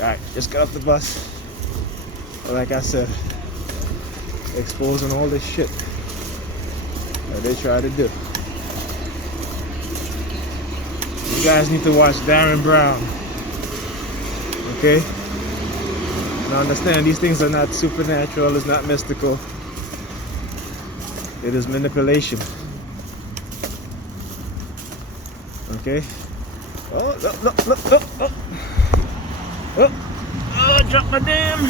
Alright, just got off the bus. Like I said, exposing all this shit that they try to do. You guys need to watch Darren Brown. Okay? Now understand, these things are not supernatural, it's not mystical. It is manipulation. Okay? Oh, look. Oh, drop my damn.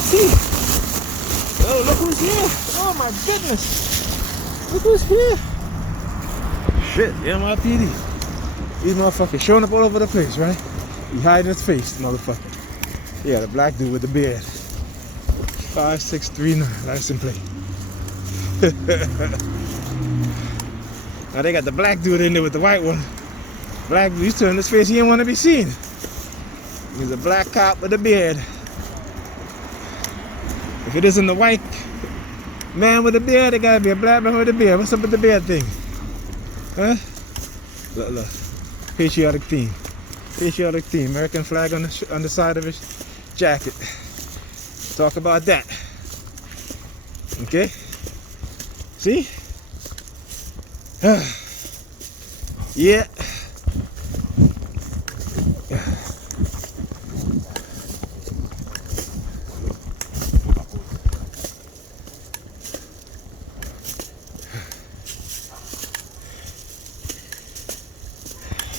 See? Oh, look who's here. Oh my goodness. Look who's here. Shit, MIPD. These motherfuckers showing up all over the place, right? He hiding his face, motherfucker. Yeah, the black dude with the beard. 5639, license plate. Now they got the black dude in there with the white one. Black dude, he's turning his face, he didn't want to be seen. He's a black cop with a beard. If it isn't the white man with a beard, it gotta be a black man with a beard. What's up with the beard thing? Huh? Look. Patriotic theme. Patriotic theme. American flag on the side of his jacket. Talk about that. Okay? See? Yeah.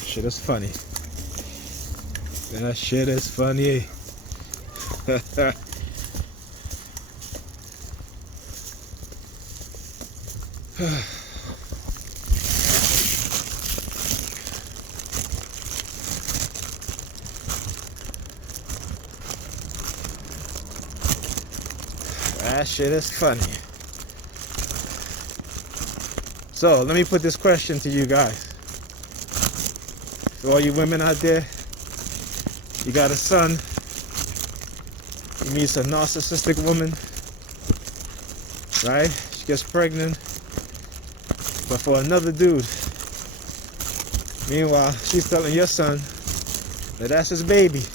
Shit is funny. That shit is funny. That shit is funny. So let me put this question to you guys. To all you women out there, you got a son, he meets a narcissistic woman, right? She gets pregnant, but for another dude. Meanwhile, she's telling your son that that's his baby.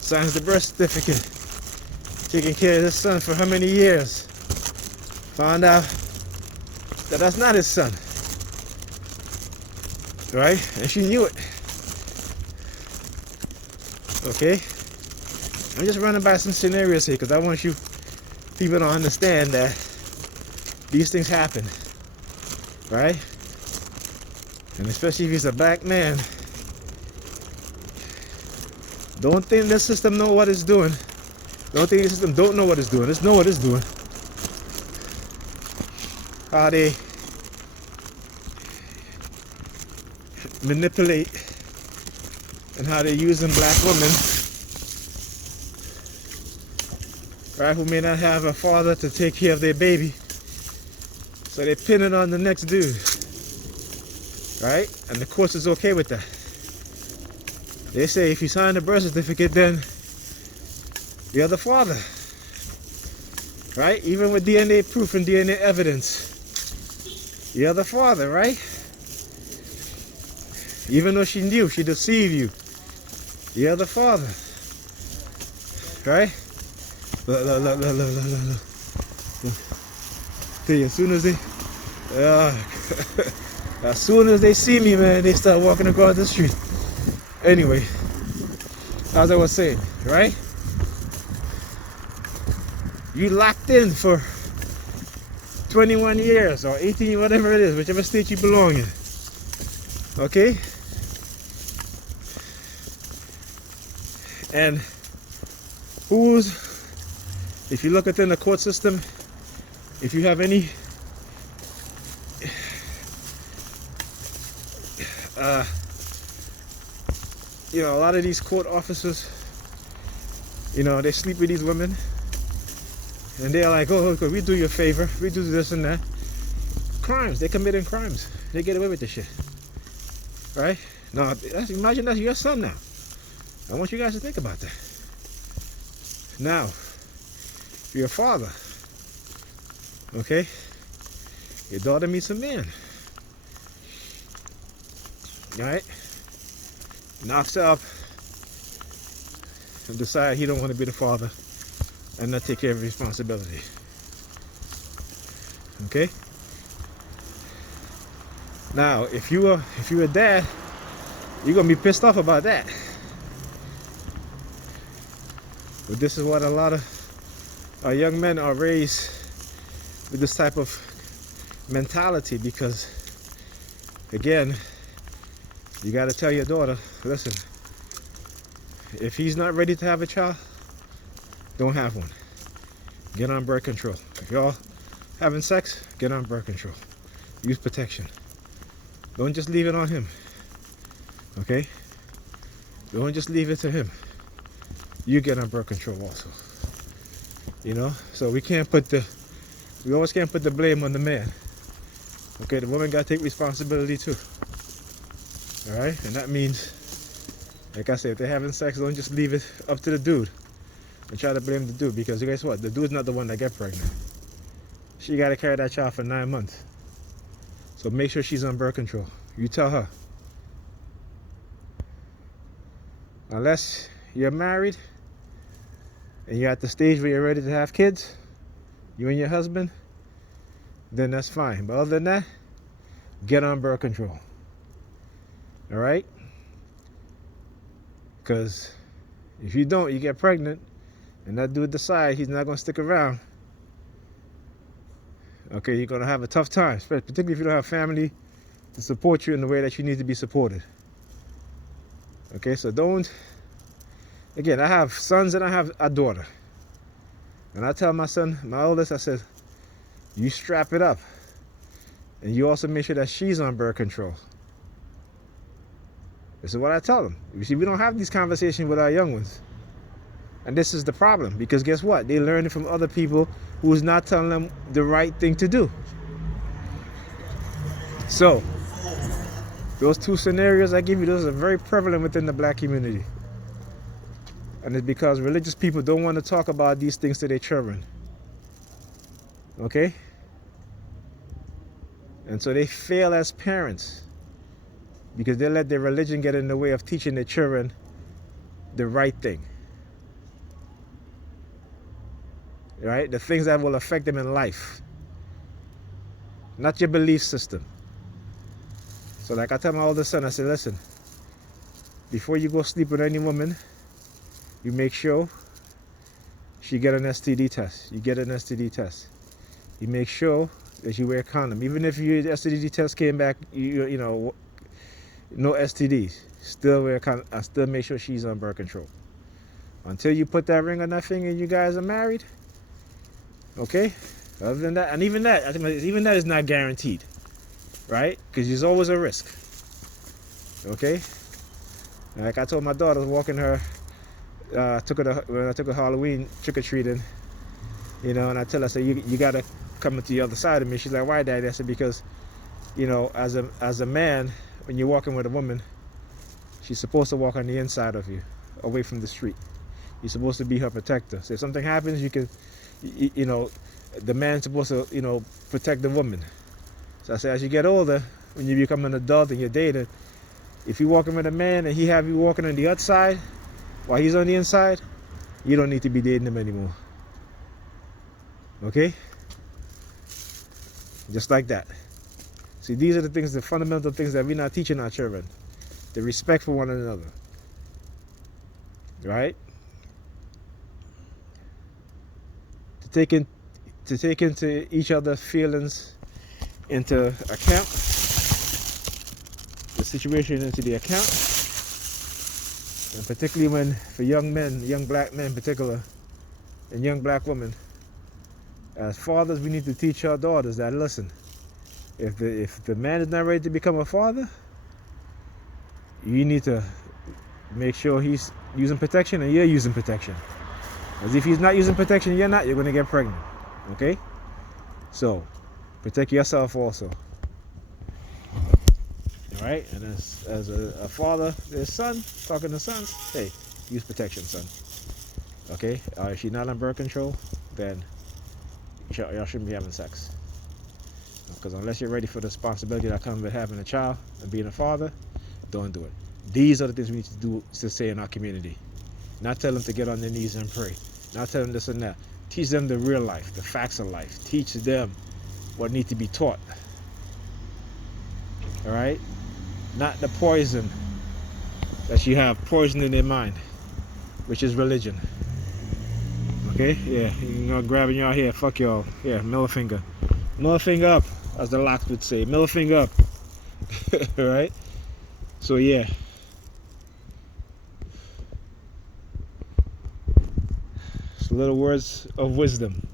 Signs the birth certificate. Taking care of his son for how many years? Found out that that's not his son. Right? And she knew it. Okay? I'm just running by some scenarios here because I want you people to understand that these things happen. Right? And especially if he's a black man. Don't think the system know what it's doing. Don't think the system don't know what it's doing. It's know what it's doing. How they manipulate and how they're using black women, right, who may not have a father to take care of their baby, so they pin it on the next dude, right? And the courts is okay with that. They say if you sign the birth certificate, then you're the father, right? Even with DNA proof and DNA evidence, you're the father, right? Even though she knew, she deceived you. You're the father. Right? Look. See, as soon as they see me, man, they start walking across the street. Anyway, as I was saying, right? You locked in for 21 years or 18, whatever it is, whichever state you belong in. Okay? And if you look within the court system, if you have any a lot of these court officers, they sleep with these women and they're like, oh, we do you a favor, we do this and that. Crimes, they're committing crimes. They get away with this shit. Right? Now, imagine that's your son now. I want you guys to think about that. Now, if you're a father, okay, your daughter meets a man, right? Knocks up and decide he don't want to be the father and not take care of responsibility. Okay? Now, if you a dad, you're gonna be pissed off about that. But this is what a lot of our young men are raised with, this type of mentality, because again, you got to tell your daughter, listen, if he's not ready to have a child, don't have one. Get on birth control. If y'all having sex, get on birth control. Use protection. Don't just leave it on him. Okay? Don't just leave it to him. You get on birth control also. You know? So we always can't put the blame on the man. Okay, the woman got to take responsibility too. Alright? And that means, like I said, if they're having sex, don't just leave it up to the dude and try to blame the dude, because guess what? The dude's not the one that get pregnant. She got to carry that child for 9 months. So make sure she's on birth control. You tell her. Unless you're married and you're at the stage where you're ready to have kids, you and your husband, then that's fine. But other than that, get on birth control. All right? Because if you don't, you get pregnant, and that dude decides he's not going to stick around, okay, you're going to have a tough time, particularly if you don't have family to support you in the way that you need to be supported. Okay, so don't, again, I have sons and I have a daughter. And I tell my son, my oldest, I said, you strap it up. And you also make sure that she's on birth control. This is what I tell them. You see, we don't have these conversations with our young ones. And this is the problem, because guess what? They learn it from other people who's not telling them the right thing to do. So, those two scenarios I give you, those are very prevalent within the black community. And it's because religious people don't want to talk about these things to their children. Okay? And so they fail as parents because they let their religion get in the way of teaching their children the right thing. Right? The things that will affect them in life. Not your belief system. So like I tell my oldest son, I say, listen, before you go sleep with any woman, you make sure she get an STD test. You get an STD test. You make sure that you wear a condom. Even if your STD test came back, you know, no STDs, still wear a condom. I still make sure she's on birth control. Until you put that ring on that finger and you guys are married, okay? Other than that, and even that, I think even that is not guaranteed, right? Because there's always a risk, okay? Like I told my daughter, I was walking her, when I took her Halloween trick-or-treating, you know, and I tell her, I said, you got to come to the other side of me. She's like, why, Daddy? I said, because, you know, as a man, when you're walking with a woman, she's supposed to walk on the inside of you, away from the street. You're supposed to be her protector. So if something happens, you can, you know, the man's supposed to, you know, protect the woman. So I said, as you get older, when you become an adult and you're dating, if you're walking with a man and he have you walking on the outside while he's on the inside, you don't need to be dating him anymore. Okay? Just like that. See, these are the things, the fundamental things that we're not teaching our children. The respect for one another. Right? To take into each other's feelings into account. The situation into the account. And particularly when, for young men, young black men in particular, and young black women, as fathers, we need to teach our daughters that, listen, if the man is not ready to become a father, you need to make sure he's using protection and you're using protection. Because if he's not using protection, you're going to get pregnant. Okay? So, protect yourself also. Alright? And as a father, there's son, talking to sons, hey, use protection, son. Okay? If she's not on birth control, then y'all shouldn't be having sex. Because unless you're ready for the responsibility that comes with having a child and being a father, don't do it. These are the things we need to do to stay in our community. Not tell them to get on their knees and pray. Not tell them this and that. Teach them the real life, the facts of life. Teach them what needs to be taught. All right? Not the poison that you have poison in their mind, which is religion. Okay? Yeah, you know, grabbing y'all here. Fuck y'all. Yeah, middle finger. Middle finger up, as the locks would say. Middle finger up. All right? So, yeah. Little words of wisdom.